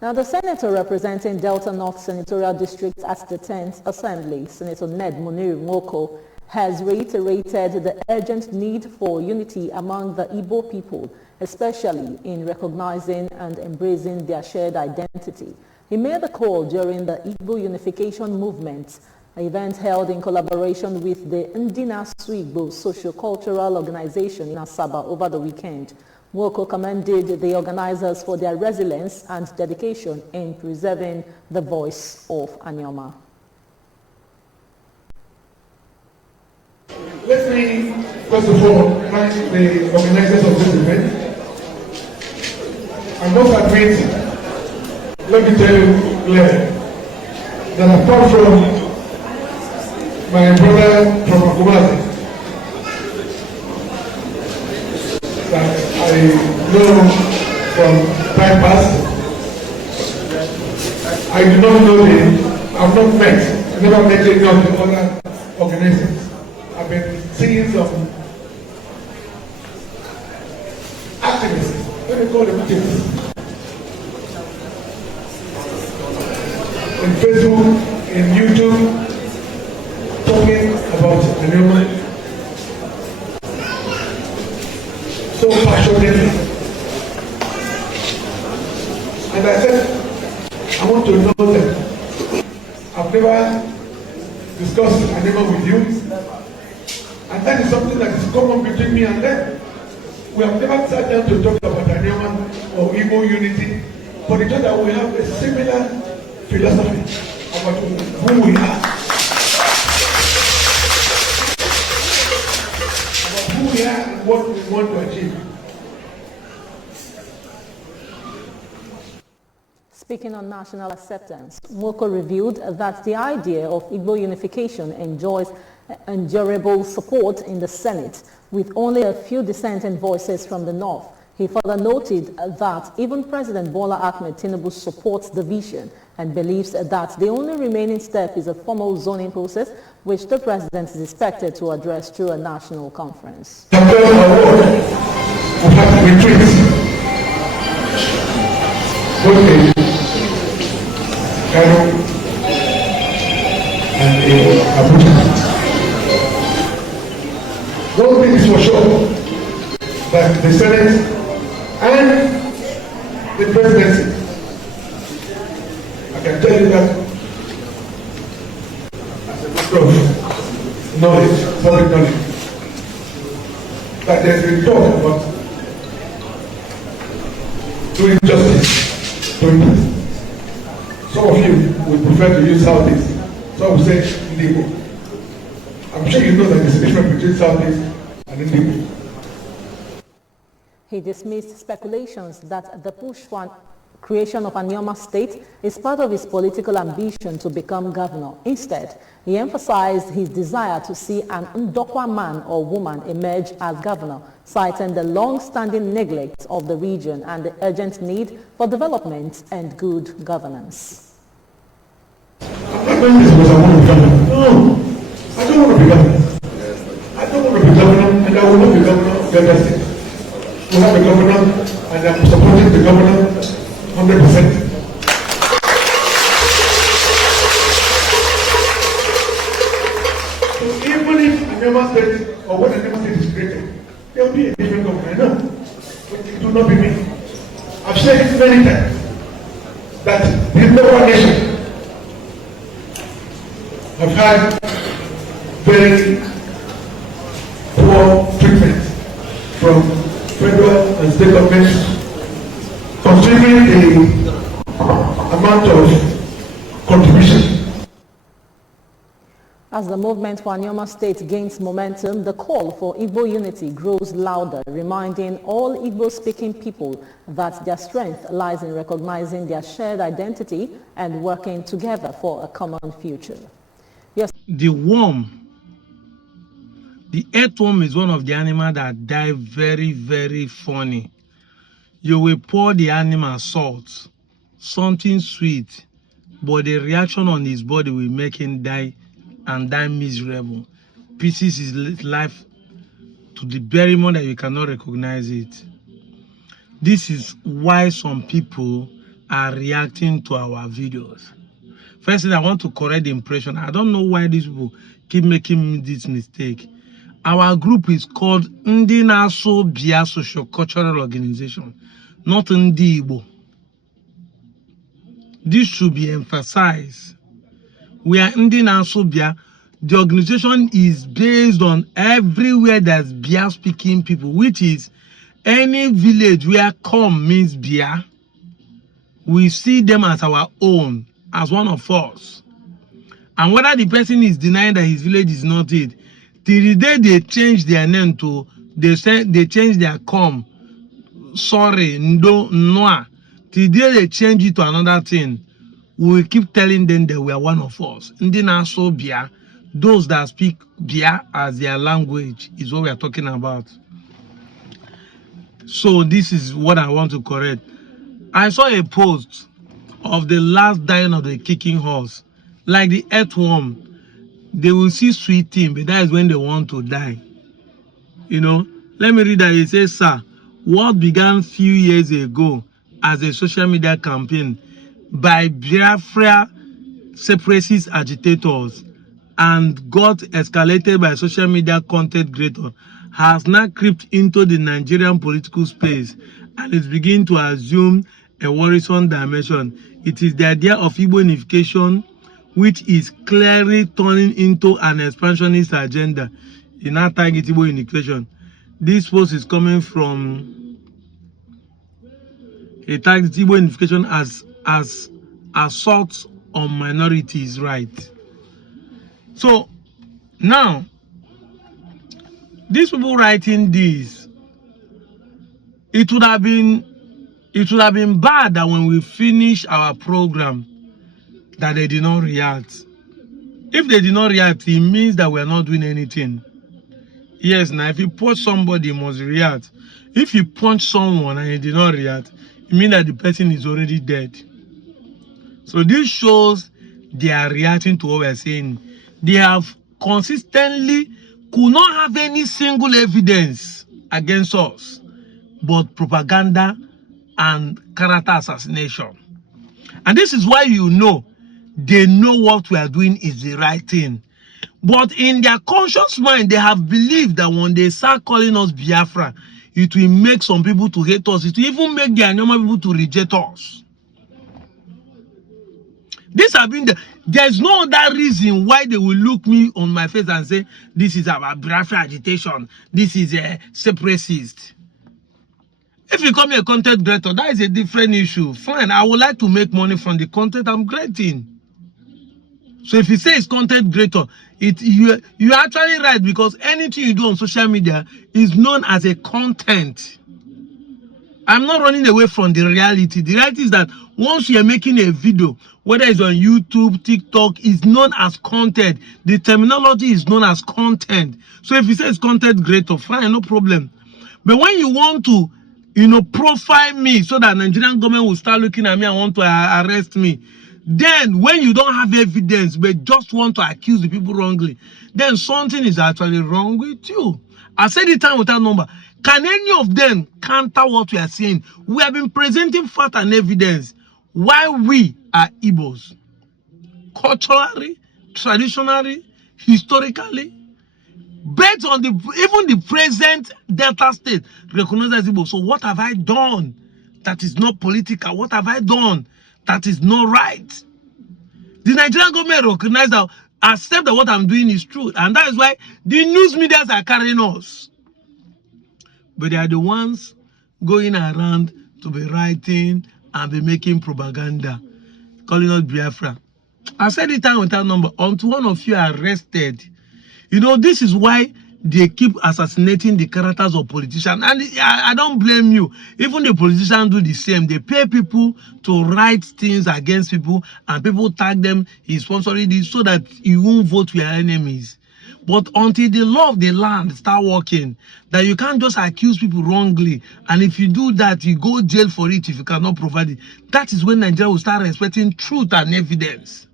Now, the senator representing Delta North Senatorial District at the 10th Assembly, Senator Ned Munir Nwoko, has reiterated the urgent need for unity among the Igbo people, especially in recognizing and embracing their shared identity. He made the call during the Igbo Unification Movement, an event held in collaboration with the Ndina Igbo Socio-Cultural Organization in Asaba over the weekend. Nwoko commended the organizers for their resilience and dedication in preserving the voice of Anioma. Let me, first of all, thank the organizers of this event. I must admit, let me tell you clearly, that apart from my brother from Akumasi, that I know from time past, I do not know I've not met, I've never met any of the other organizations. I've been seeing some activists, let me call them activists, in Facebook, in YouTube, talking about Anioma so passionately. And I said, I want to know that I've never discussed Anioma with you. And that is something that is common between me and them. We have never sat down to talk about Anioma or Igbo unity, but it's just that we have a similar philosophy about who we are. About who we are and what we want to achieve. Speaking on national acceptance, Nwoko revealed that the idea of Igbo unification enjoys endurable support in the Senate, with only a few dissenting voices from the North. He further noted that even President Bola Ahmed Tinubu supports the vision and believes that the only remaining step is a formal zoning process, which the president is expected to address through a national conference. One thing is for sure, that the Senate and the presidency, I can tell you that as a matter of knowledge, public knowledge, that there's been talk about doing justice, doing this. Some of you would prefer to use Southeast, some will say Igbo. I'm sure you know that there's a difference between Southeast and Igbo. He dismissed speculations that the push for creation of Anioma state is part of his political ambition to become governor. Instead, he emphasized his desire to see an Ndokwa man or woman emerge as governor, citing the long-standing neglect of the region and the urgent need for development and good governance. I'm not doing this because I want to be governor. No, I don't want to be governor. I don't want to be governor, and I will not be governor of Delta State. We have a governor, and I'm supporting the governor 100%. So even if Anioma State, or when Anioma State is created, there will be a different governor. I know, but it will not be me. I've said it many times that the Ndokwa nation have had very poor treatment from federal and state governments, considering the amount of contribution. As the movement for Anioma State gains momentum, the call for Igbo unity grows louder, reminding all Igbo-speaking people that their strength lies in recognizing their shared identity and working together for a common future. Yes. The worm, the earthworm is one of the animals that die very, very funny. You will pour the animal salt, something sweet, but the reaction on his body will make him die and die miserable. Pieces his life to the very moment that you cannot recognize it. This is why some people are reacting to our videos. First thing, I want to correct the impression. I don't know why these people keep making this mistake. Our group is called Ndi Naso Bia Social Cultural Organization, not Ndi Igbo. This should be emphasized. We are Ndi Naso Bia. The organization is based on everywhere there's Bia speaking people, which is any village where Kom means Bia. We see them as our own, as one of us. And whether the person is denying that his village is not it, till the day they change their name to, they change their Kom, sorry, Ndo, Noa, till the day they change it to another thing, we will keep telling them that we are one of us. Ndi Naso Bia, those that speak Bia as their language is what we are talking about. So this is what I want to correct. I saw a post of the last dying of the kicking horse. Like the earthworm, they will see sweet thing, but that is when they want to die. You know, let me read that. It says, sir, what began few years ago as a social media campaign by Biafra separatist agitators and got escalated by social media content creators has now crept into the Nigerian political space and is beginning to assume a worrisome dimension. It is the idea of Igbo unification, which is clearly turning into an expansionist agenda in our target Igbo unification. This post is coming from a target Igbo unification as assault on minorities' rights. So now, these people writing this, it would have been bad that when we finish our program that they did not react. If they did not react, it means that we are not doing anything. Yes, now if you punch somebody, you must react. If you punch someone and he did not react, it means that the person is already dead. So this shows they are reacting to what we are saying. They have consistently could not have any single evidence against us, but propaganda and character assassination. And this is why you know they know what we are doing is the right thing. But in their conscious mind, they have believed that when they start calling us Biafra, it will make some people to hate us. It will even make their normal people to reject us. This have been there's no other reason why they will look me on my face and say, this is about Biafra agitation. This is a separatist. If you call me a content creator, that is a different issue. Fine, I would like to make money from the content I'm creating. So if you say it's content creator, you're actually right, because anything you do on social media is known as a content. I'm not running away from the reality. The reality is that once you're making a video, whether it's on YouTube, TikTok, is known as content. The terminology is known as content. So if you say it's content creator, fine, no problem. But when you want to, profile me so that Nigerian government will start looking at me and want to arrest me, then when you don't have evidence but just want to accuse the people wrongly, then something is actually wrong with you. I said it time without number. Can any of them counter what we are saying? We have been presenting fact and evidence why we are Igbos. Culturally, traditionally, historically, based on even the present Delta State recognizes Igbos. So what have I done that is not political? What have I done that is not right? The Nigerian government recognizes that, accept that what I'm doing is true. And that is why the news medias are carrying us. But they are the ones going around to be writing and be making propaganda, calling us Biafra. I said it time without number, until one of you are arrested. This is why they keep assassinating the characters of politicians. And I don't blame you. Even the politicians do the same. They pay people to write things against people, and people tag them, he's sponsoring this, so that you won't vote for your enemies. But until the law of the land start working, that you can't just accuse people wrongly, and if you do that, you go jail for it if you cannot provide it. That is when Nigeria will start respecting truth and evidence.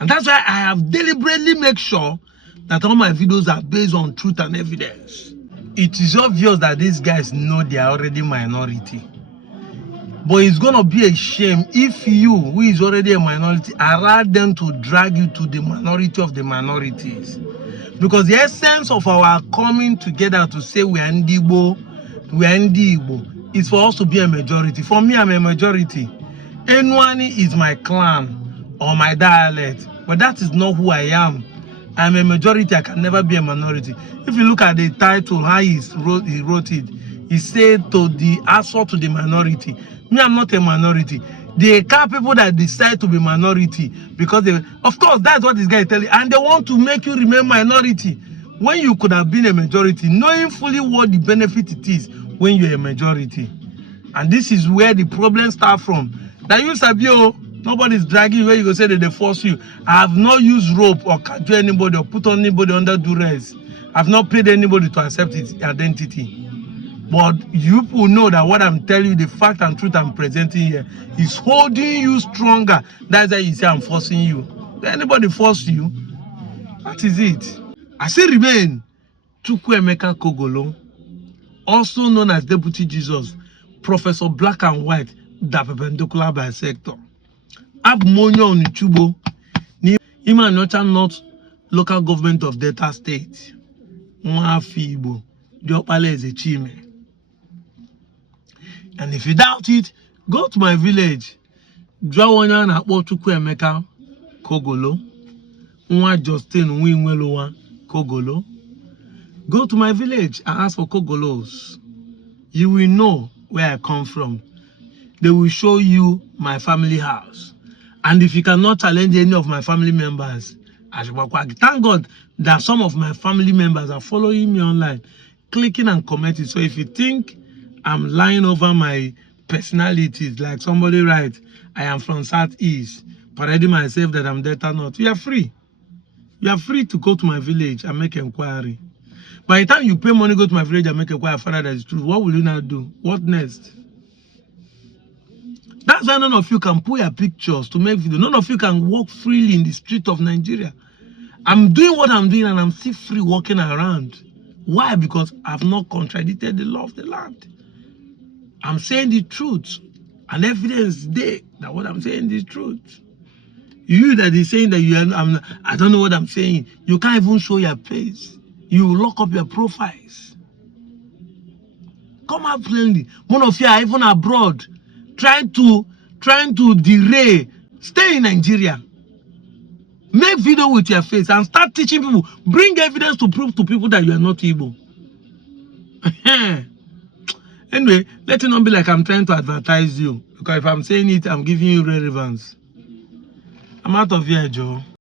And that's why I have deliberately made sure that all my videos are based on truth and evidence. It is obvious that these guys know they are already minority. But it's going to be a shame if you, who is already a minority, allow them to drag you to the minority of the minorities. Because the essence of our coming together to say we are Ndibo, is for us to be a majority. For me, I'm a majority. Enwani is my clan or my dialect, but that is not who I am. I'm a majority. I can never be a minority. If you look at the title, how he wrote it, he said to the assault to the minority. Me, I'm not a minority. They are people that decide to be minority because they, of course, that's what this guy is telling, and they want to make you remain minority when you could have been a majority, knowing fully what the benefit it is when you're a majority. And this is where the problem starts from. That you Sabio, nobody's dragging you where you go say that they force you. I have not used rope or cajole anybody or put anybody under duress. I've not paid anybody to accept its identity. But you people know that what I'm telling you, the fact and truth I'm presenting here, is holding you stronger. That's why you say I'm forcing you. Did anybody force you? That is it. I still remain Chukwuemeka Kogolo, also known as Deputy Jesus, Professor Black and White, the perpendicular bisector. Abmonyo Onichubo, ni Imanocha North Local Government of Delta State. Mwafibo, Diopale is a chime. And if you doubt it, go to my village. Drawanya na akpo Chukwuemeka Kogolo. Nwa Justin Nwinwelowa Kogolo. Go to my village and ask for Kogolos. You will know where I come from. They will show you my family house. And if you cannot challenge any of my family members, thank God that some of my family members are following me online, clicking and commenting. So if you think I'm lying over my personalities, like somebody writes, I am from Southeast, parading myself that I'm Delta North, you are free. You are free to go to my village and make inquiry. By the time you pay money, go to my village and make inquiry, find out that it's true. What will you now do? What next? That's why none of you can put your pictures to make video. None of you can walk freely in the street of Nigeria. I'm doing what I'm doing and I'm still free walking around. Why? Because I've not contradicted the law of the land. I'm saying the truth. And evidence is there that what I'm saying is truth. You that is saying that I don't know what I'm saying. You can't even show your face. You lock up your profiles. Come out plainly. One of you are even abroad, trying to derail. Stay in Nigeria. Make video with your face and start teaching people. Bring evidence to prove to people that you are not Igbo. Anyway, let it not be like I'm trying to advertise you. Because if I'm saying it, I'm giving you relevance. I'm out of here, Joe.